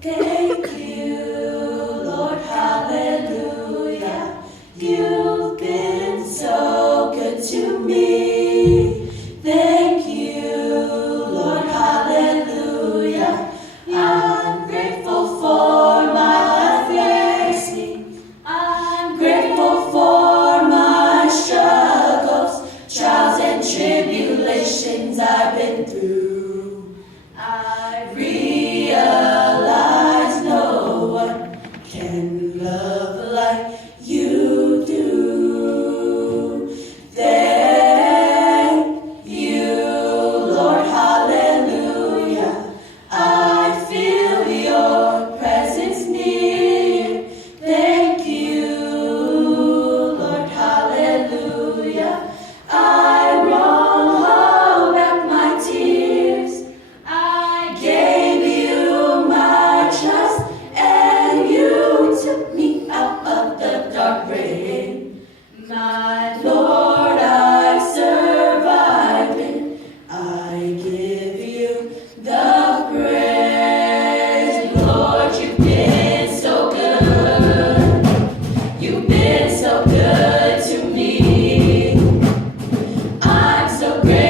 Thank you, Lord, hallelujah. You've been so good to me. Thank you, Lord, hallelujah. I'm grateful for my legacy. I'm grateful for my struggles, trials and tribulations I've been through. I realize no one can love like you do. Thank you, Lord, hallelujah. I feel your presence near. Thank you, Lord, hallelujah. I won't hold back my tears. I gave you my trust, and you took me out of the dark rain. My Lord, I survived it. I give you the praise. Lord, you've been so good. You've been so good to me. I'm so grateful.